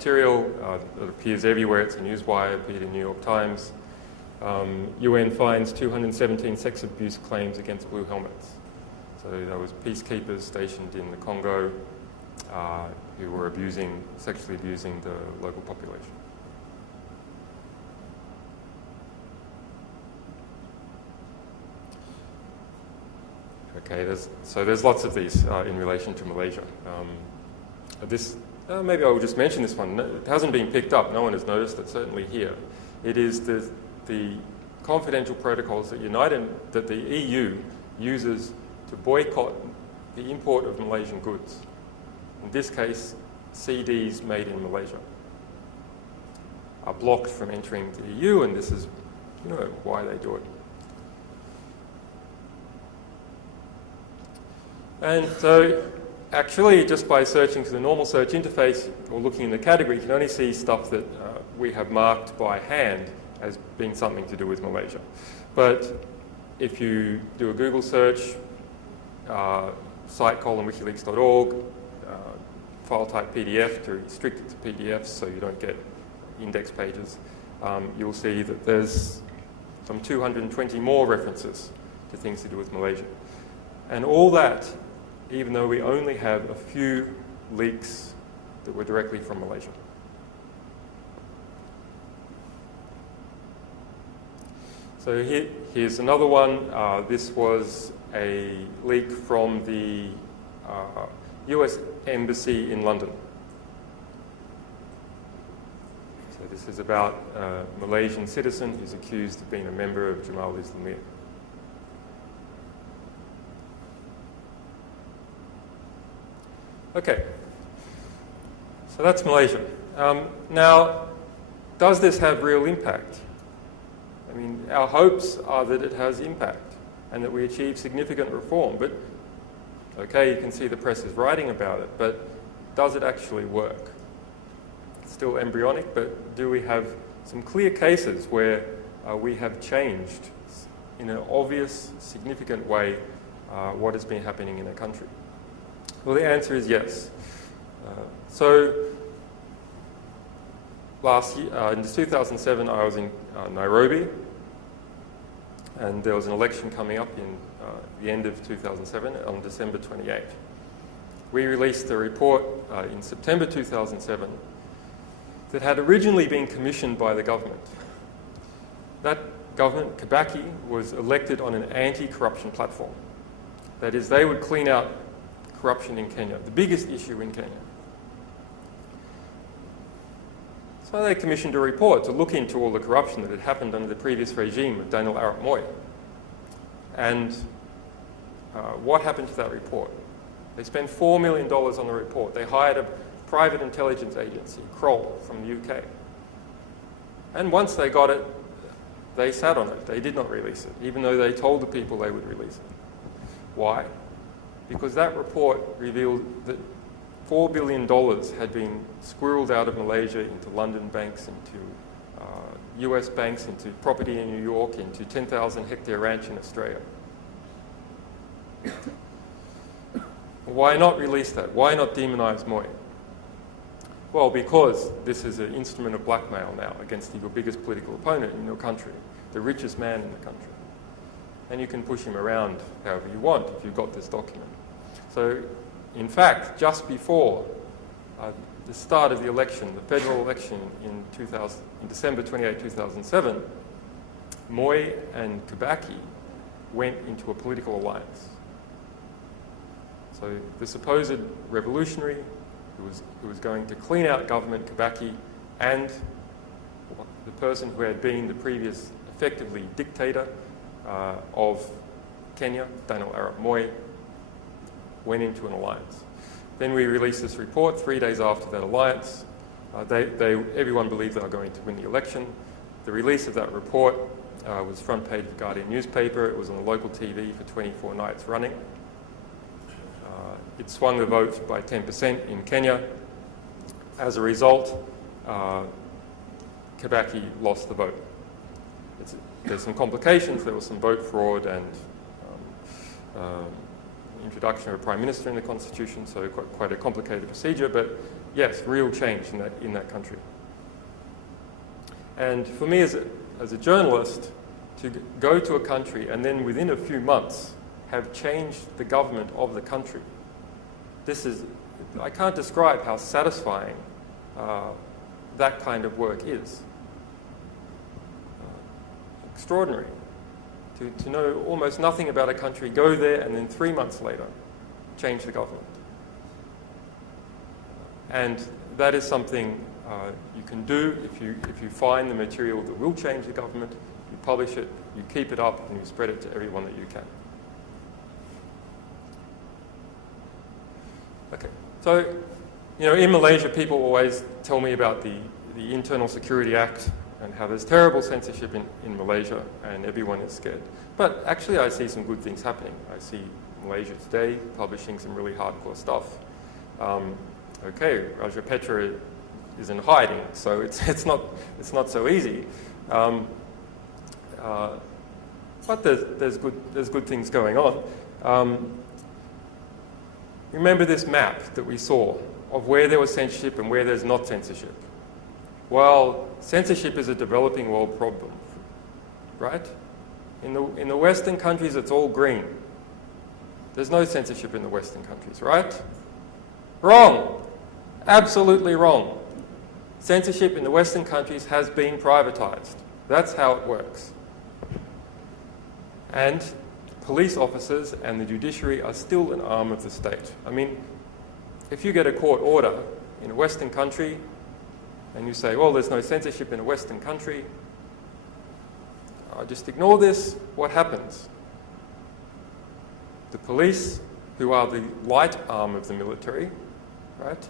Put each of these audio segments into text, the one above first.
material that appears everywhere. It's a newswire, appeared in New York Times. UN finds 217 sex abuse claims against blue helmets. So there was peacekeepers stationed in the Congo who were sexually abusing the local population. Okay, there's lots of these in relation to Malaysia. Maybe I will just mention this one. It hasn't been picked up. No one has noticed it, certainly here. It is the confidential protocols that the EU uses to boycott the import of Malaysian goods. In this case, CDs made in Malaysia are blocked from entering the EU, and this is, why they do it. And so, actually, just by searching through the normal search interface or looking in the category, you can only see stuff that we have marked by hand as being something to do with Malaysia. But if you do a Google search, site:/wikileaks.org, file type PDF to restrict it to PDFs so you don't get index pages, you'll see that there's some 220 more references to things to do with Malaysia. And all that, even though we only have a few leaks that were directly from Malaysia. So here's another one. This was a leak from the US Embassy in London. So this is about a Malaysian citizen who's accused of being a member of Jemaah Islamiyah. Okay, so that's Malaysia. Now, does this have real impact? I mean, our hopes are that it has impact and that we achieve significant reform. But, okay, you can see the press is writing about it, but does it actually work? It's still embryonic, but do we have some clear cases where we have changed in an obvious, significant way what has been happening in a country? Well, the answer is yes. So last year, in 2007, I was in Nairobi, and there was an election coming up in the end of 2007 on December 28. We released a report in September 2007 that had originally been commissioned by the government. That government, Kibaki, was elected on an anti-corruption platform. That is, they would clean out corruption in Kenya, the biggest issue in Kenya. So they commissioned a report to look into all the corruption that had happened under the previous regime of Daniel Arap Moi. And what happened to that report? They spent $4 million on the report. They hired a private intelligence agency, Kroll, from the UK. And once they got it, they sat on it. They did not release it, even though they told the people they would release it. Why? Because that report revealed that $4 billion had been squirreled out of Malaysia into London banks, into US banks, into property in New York, into 10,000 hectare ranch in Australia. Why not release that? Why not demonize Moi? Well, because this is an instrument of blackmail now against your biggest political opponent in your country, the richest man in the country. And you can push him around however you want if you've got this document. So, in fact, just before the start of the election, the federal election in December 28, 2007, Moi and Kibaki went into a political alliance. So the supposed revolutionary who was going to clean out government, Kibaki, and the person who had been the previous, effectively, dictator of Kenya, Daniel Arap Moi, went into an alliance. Then we released this report 3 days after that alliance. Everyone believed they were going to win the election. The release of that report was front page of the Guardian newspaper. It was on the local TV for 24 nights running. It swung the vote by 10% in Kenya. As a result, Kibaki lost the vote. There's some complications. There was some vote fraud and introduction of a prime minister in the constitution, so quite a complicated procedure, but yes, real change in that country. And for me as a journalist, to go to a country and then within a few months have changed the government of the country, I can't describe how satisfying that kind of work is. Extraordinary. To know almost nothing about a country, go there, and then 3 months later, change the government. And that is something you can do if you find the material that will change the government, you publish it, you keep it up, and you spread it to everyone that you can. Okay, so, in Malaysia, people always tell me about the Internal Security Act and how there's terrible censorship in Malaysia and everyone is scared. But actually I see some good things happening. I see Malaysia Today publishing some really hardcore stuff. Okay, Raja Petra is in hiding, so it's not so easy. But there's good things going on. Remember this map that we saw of where there was censorship and where there's not censorship. Well, censorship is a developing world problem, right? In the Western countries, it's all green. There's no censorship in the Western countries, right? Wrong. Absolutely wrong. Censorship in the Western countries has been privatized. That's how it works. And police officers and the judiciary are still an arm of the state. I mean, if you get a court order in a Western country, and you say, well, there's no censorship in a Western country, just ignore this, what happens? The police, who are the light arm of the military, right?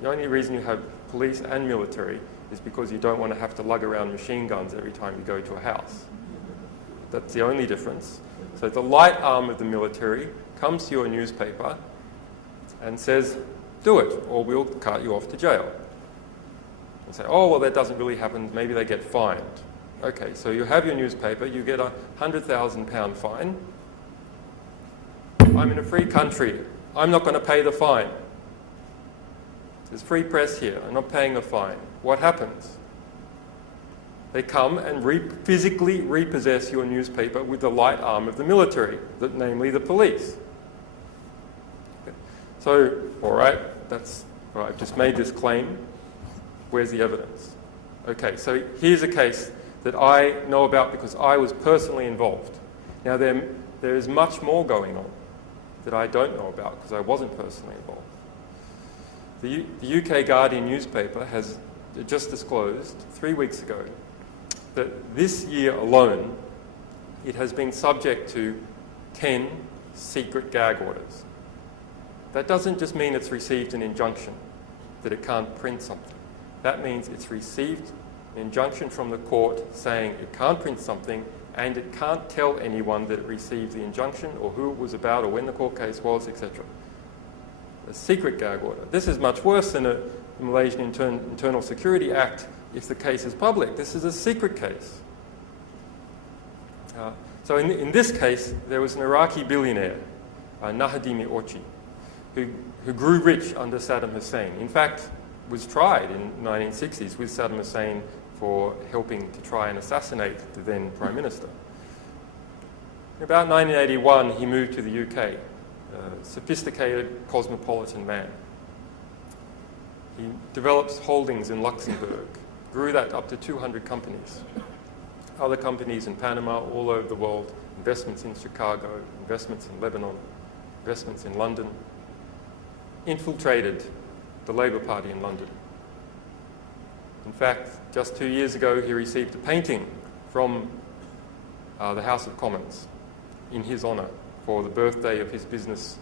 The only reason you have police and military is because you don't want to have to lug around machine guns every time you go to a house. That's the only difference. So the light arm of the military comes to your newspaper and says, do it, or we'll cart you off to jail. And say, oh, well, that doesn't really happen. Maybe they get fined. Okay, so you have your newspaper. You get a £100,000 fine. I'm in a free country. I'm not going to pay the fine. There's free press here. I'm not paying the fine. What happens? They come and physically repossess your newspaper with the light arm of the military, namely the police. Okay. So, all right, I've just made this claim. Where's the evidence? Okay, so here's a case that I know about because I was personally involved. Now, there is much more going on that I don't know about because I wasn't personally involved. The UK Guardian newspaper has just disclosed 3 weeks ago that this year alone, it has been subject to 10 secret gag orders. That doesn't just mean it's received an injunction that it can't print something. That means it's received an injunction from the court saying it can't print something and it can't tell anyone that it received the injunction or who it was about or when the court case was, etc. A secret gag order. This is much worse than the Malaysian Internal Security Act if the case is public. This is a secret case. So in this case, there was an Iraqi billionaire, Nahadimi Orchi, who grew rich under Saddam Hussein. In fact, was tried in the 1960s with Saddam Hussein for helping to try and assassinate the then Prime Minister. In about 1981, he moved to the UK, a sophisticated cosmopolitan man. He developed holdings in Luxembourg, grew that up to 200 companies. Other companies in Panama, all over the world, investments in Chicago, investments in Lebanon, investments in London, infiltrated the Labour Party in London. In fact, just 2 years ago, he received a painting from the House of Commons in his honour for the birthday of his business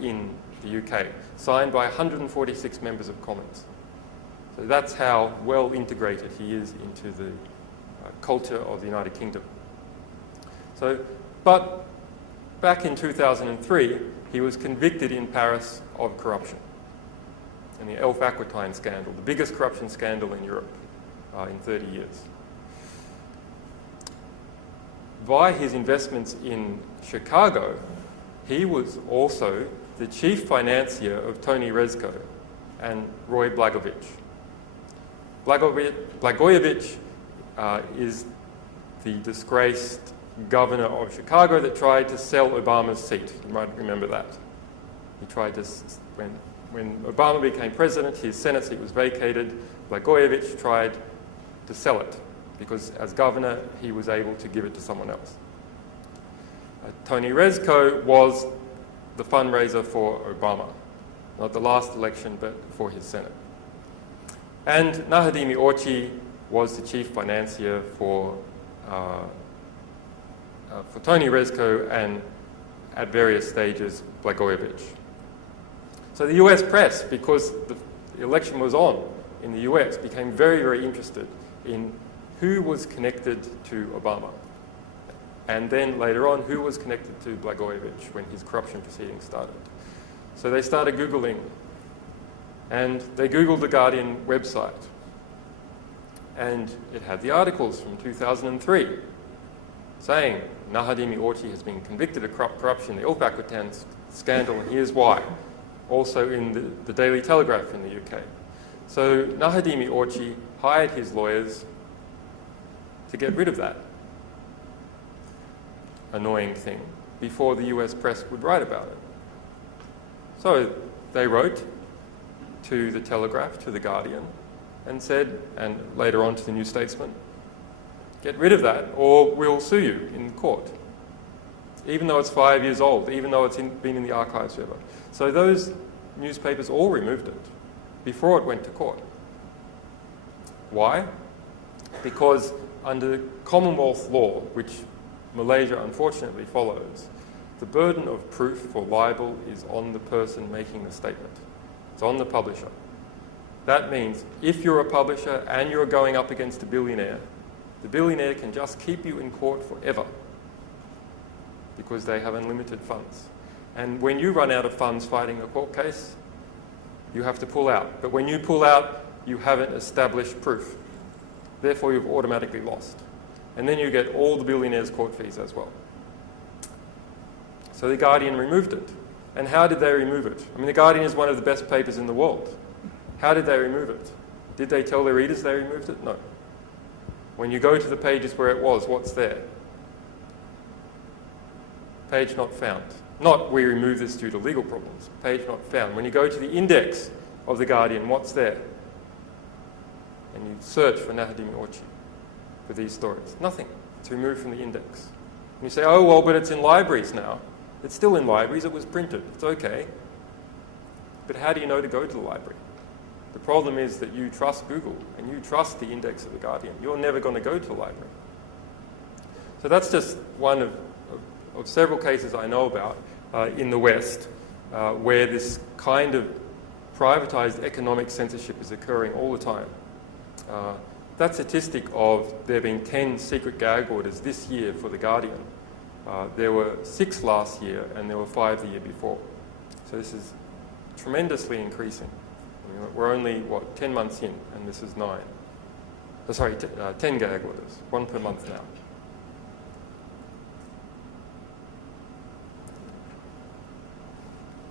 in the UK, signed by 146 members of Commons. So that's how well integrated he is into the culture of the United Kingdom. But back in 2003, he was convicted in Paris of corruption in the Elf Aquitaine scandal, the biggest corruption scandal in Europe in 30 years. By his investments in Chicago, he was also the chief financier of Tony Rezko, and Roy Blagojevich. Blagojevich is the disgraced governor of Chicago that tried to sell Obama's seat. You might remember that. He tried to, when Obama became president, his Senate seat was vacated. Blagojevich tried to sell it because as governor, he was able to give it to someone else. Tony Rezko was the fundraiser for Obama, not the last election, but for his Senate. And Nahadimi Orchi was the chief financier for Tony Rezko and at various stages Blagojevich. So the US press, because the election was on in the US, became very, very interested in who was connected to Obama. And then later on, who was connected to Blagojevich when his corruption proceedings started. So they started Googling, and they Googled the Guardian website. And it had the articles from 2003 saying Nahadimi Orchi has been convicted of corruption in the Ilfaqatan scandal, and here's why. Also in the Daily Telegraph in the UK. So Nahadimi Orchi hired his lawyers to get rid of that annoying thing before the US press would write about it. So they wrote to the Telegraph, to the Guardian, and said, and later on to the New Statesman, get rid of that or we'll sue you in court, even though it's 5 years old, even though it's been in the archives forever. So those newspapers all removed it before it went to court. Why? Because under Commonwealth law, which Malaysia unfortunately follows, the burden of proof for libel is on the person making the statement. It's on the publisher. That means if you're a publisher and you're going up against a billionaire, the billionaire can just keep you in court forever because they have unlimited funds. And when you run out of funds fighting a court case, you have to pull out. But when you pull out, you haven't established proof. Therefore, you've automatically lost. And then you get all the billionaires' court fees as well. So the Guardian removed it. And how did they remove it? I mean, the Guardian is one of the best papers in the world. How did they remove it? Did they tell their readers they removed it? No. When you go to the pages where it was, what's there? Page not found. Not we remove this due to legal problems. Page not found. When you go to the index of the Guardian, what's there? And you search for Nahadimi Orchi for these stories. Nothing. It's removed from the index. And you say, oh, well, but it's in libraries now. It's still in libraries. It was printed. It's okay. But how do you know to go to the library? The problem is that you trust Google and you trust the index of the Guardian. You're never going to go to the library. So that's just one of several cases I know about in the West where this kind of privatized economic censorship is occurring all the time. That statistic of there being 10 secret gag orders this year for the Guardian, there were 6 last year and there were 5 the year before. So this is tremendously increasing. I mean, we're only, 10 months in, and this is 9. 10 gag orders, 1 per month now.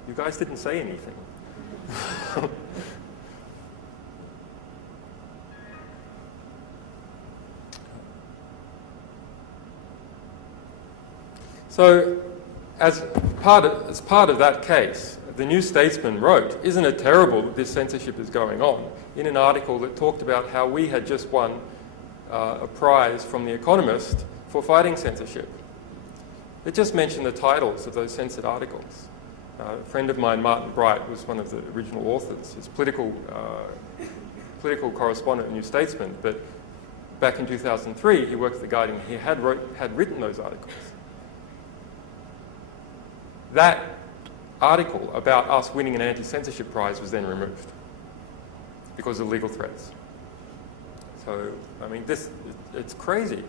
You guys didn't say anything. So, as part of that case, the New Statesman wrote, isn't it terrible that this censorship is going on, in an article that talked about how we had just won a prize from The Economist for fighting censorship. It just mentioned the titles of those censored articles. A friend of mine, Martin Bright, was one of the original authors. He's political correspondent at New Statesman, but back in 2003, he worked at The Guardian. He had written those articles. That article about us winning an anti-censorship prize was then removed because of legal threats. So, I mean, it's crazy.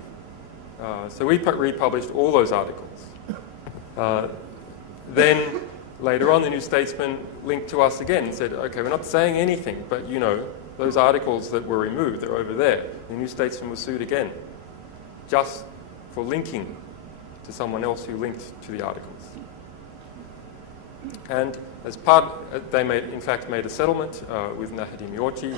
So we republished all those articles. Then later on, the New Statesman linked to us again and said, okay, we're not saying anything, but you know, those articles that were removed, they're over there. The New Statesman was sued again, just for linking to someone else who linked to the articles. And as part, they in fact made a settlement with Nahadim Yorchi,